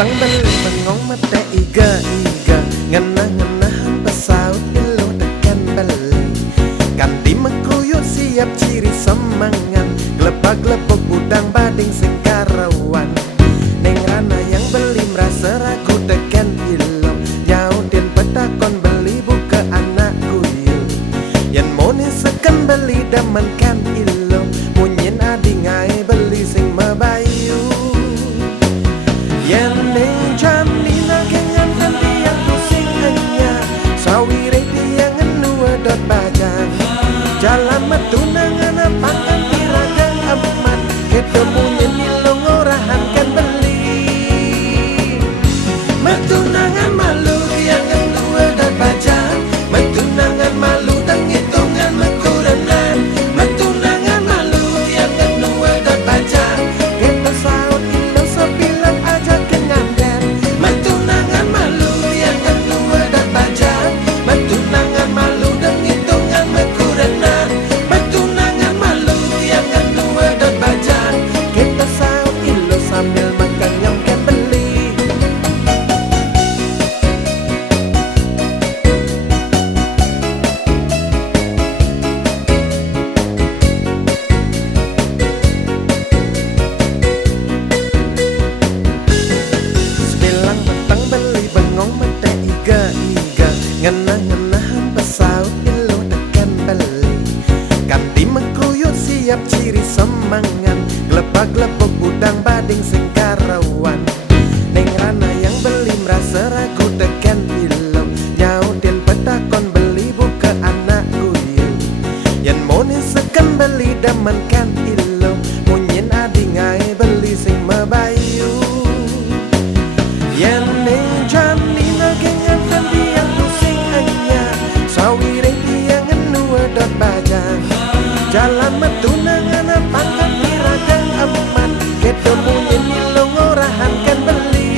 petang beli bengong mata iga ngena pesawat ilu tekan beli kanti mekuyut siap ciri semangan glepag-glepok udang bading sekarawan neng rana yang beli merasa ragu tekan ilu nyaudin petakon beli buka anak kuyu yang monis sekan beli daman kan ilu munyin adi ngai beli sing mabayu yang neng jamina kengan tanti yang pusing hanya sawire tiang nua dot bajang jalan metunangan apakan tiragang aman ketemu nilong orahan kan beli metunangan malu tiang nua dot bajang metunangan malu dan hitungan mekuranan metunangan malu tiang nua dot bajang kita saut ilo sebilang aja kengandan metunangan malu tiang nua dot bajang metunangan malu dan hitungan mekuranan metunangan malu tiang nua dot bajang kita saut ilo sambil makan yang kan beli ngena-ngenahan pesawat ilu tekan beli kanti mekuyut siap ciri semangan glepag-glepok udang bading sekarawan neng rana yang beli merasa ragu tekan ilu nyaudin petakon beli buka anak kuyu yang monis sekan beli daman kan ilu munyin adi ngai beli sing mabayu yang neng jamina kengan tanti yang sawire tiang nua dot bajang jalan metunangan apakan tiragang aman ketemu nilong orahan kan beli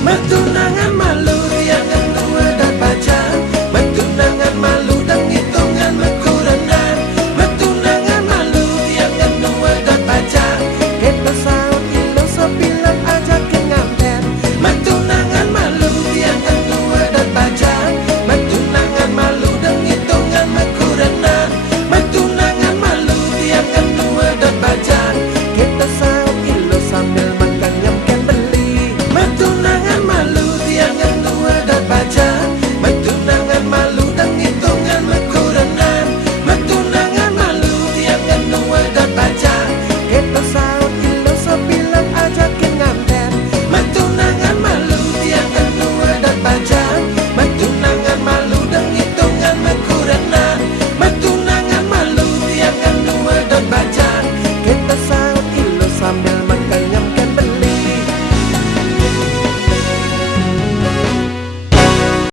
metunangan malu tiang nua dot bajang metunangan malu dan hitungan mekuranan metunangan malu tiang nua dot bajang kita saut ilo sebilang aja kenganten metunangan malu tiang nua dot bajang metunangan malu dan hitungan mekuranan metunangan malu tiang nua dot bajang kita saut ilo sambil makan yang kan beli metunangan malu tiang nua dot bajang metunangan malu dan hitungan mekuranan metunangan malu tiang nua dot bajang kita